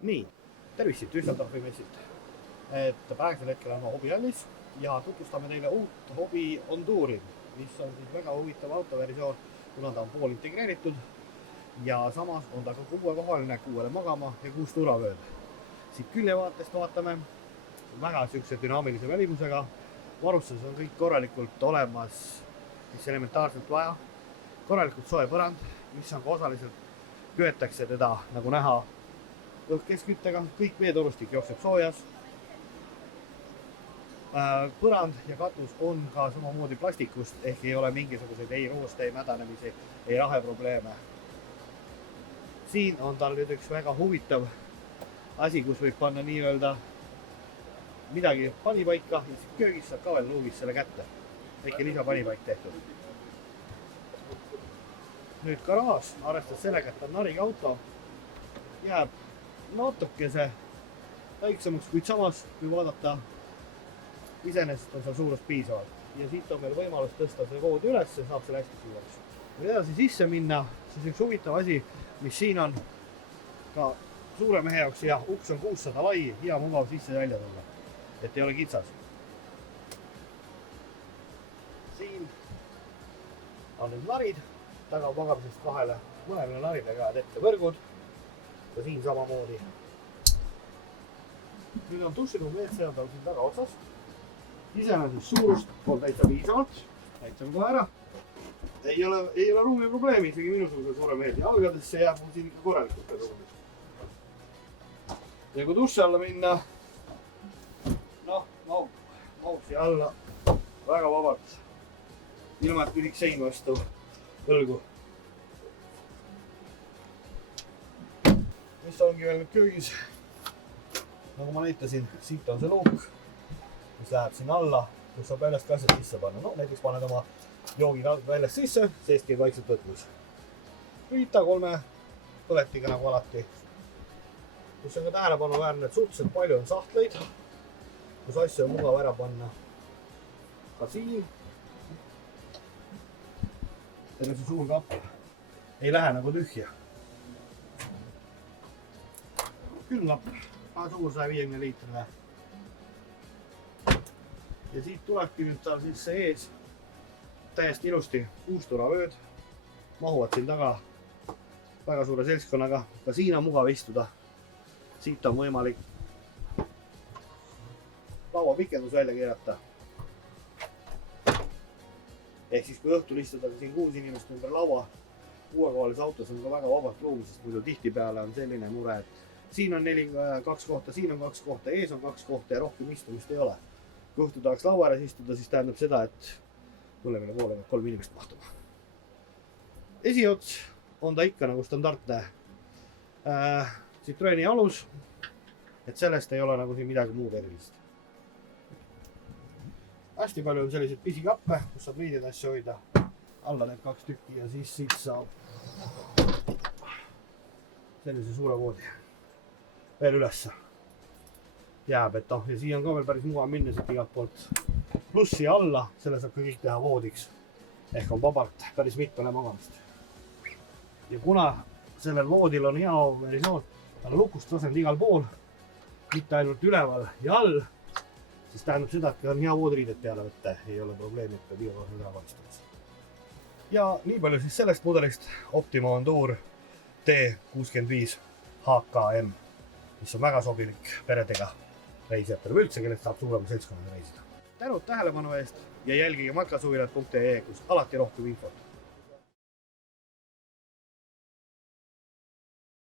Nii, tervist siit Düsseldorfi messilt. Praegusel hetkel on hobihallis ja tutvustame teile uut hobi Endure'i, mis on siis väga huvitav autoversioon, kuna ta on pool integreeritud ja samas on ta ka kuuekohaline, 6 magama ja 6 turvavööd. Siit küljevaatest vaatame väga siukse dünaamilise välimusega. Varustuses on kõik korralikult olemas, mis elementaarselt vaja. Korralikult soe põrand, mis on ka osaliselt köetakse teda, nagu näha, õhkkeskküttega, kõik veetorustik jookseb soojas. Põrand ja katus on ka samamoodi plastikust, ehk ei ole mingisuguseid ei rooste, ei mädanemisi, ei raheprobleeme. Siin on tal nüüd üks väga huvitav asi, kus võib panna nii-öelda midagi panipaika ja siis köögis saab ka veel luugis selle kätte. Väike lisapanipaik tehtud. Nüüd garaaž, arvestades sellega, et on nariga auto, jääb natukese väiksemaks, kuid samas, kui vaadata, iseenesest on seal suurust piisavalt. Ja siit on meil võimalus tõsta see voodi üles ja saab selle hästi suureks. Kui edasi sisse minna, siis üks huvitav asi, mis siin on ka suure mehe jaoks ja uks on 600 lai, hea mugav sisse välja tulla, et ei ole kitsas. Siin on nüüd narid, tagapagamisest mõlemale narile ka ette võrgud ja siin samamoodi. Nüüd on duširuum WC-d on siin taga otsas. Iseenesest suurust on täitsa piisavalt, näitan kohe ära. Ei ole ruumi probleemi, isegi minusuguse suure mehed jalgadesse jääb mul siin ikka korralikult ruumi. Ja kui duši alla minna, mahub siia alla väga vabalt, ilma et küsiks sein vastu õlgu. Mis ongi veel nüüd köögis, nagu ma näitasin, siit on see luuk, mis läheb sinna alla, kus saab väljast ka asjad sisse panna. No näiteks paned oma joogi väljast sisse, seest käib vaikselt võtmus. Rüüta 3 põletiga nagu alati. Kus on ka tähelepanuväärne, et suhteliselt palju on sahtleid, kus asju on mugav ära panna. Ka siin. Terve see suur kapp ei lähe nagu tühja. Külmkapp, suur 150 liitrile. Ja siit tulebki nüüd tal siis see ees täiesti ilusti 6 turvavööd. Mahuvad siin taga väga suure seltskonnaga. Ka siin on mugav istuda. Siit on võimalik laua pikendus välja keerata. Ehk siis kui õhtul istuda siin 6 inimest ümber laua, kuuekohalises autos on ka väga vabalt ruumi, sest muidu tihtipeale on selline mure, et siin on 2 kohta, siin on 2 kohta, ees on 2 kohta ja rohkem istumist ei ole. Kui õhtul tahaks laua ääres istuda, siis tähendab seda, et mõlemale poole peab 3 inimest mahtuma. Esiots on ta ikka nagu standardne Citroeni alus, et sellest ei ole nagu siin midagi muud erilist. Hästi palju on selliseid pisikappe, kus saab riideid asju hoida. Alla need 2 tükki ja siis siit saab sellise suure voodi veel ülesse. Jääb, et ja siia on ka veel päris mugav minna siit igalt poolt plussi alla, selle saab ka kõik teha voodiks. Ehk on vabalt päris mitmele magamist. Ja kuna sellel voodil on hea versioon, tal on lukust lasend igal pool, mitte ainult üleval ja all, siis tähendab seda, et on hea voodiriidet peale võtta, ei ole probleemi, et peab iga kord üle valmistamas. Ja nii palju siis sellest mudelist Optima Endure T65 HKM, mis on väga sobilik peredega reisijatele või üldse, kellest saab suurema seltskonnaga reisida. Tänud tähelepanu eest ja jälgige matkasuvilat.ee, kus alati rohkem infot.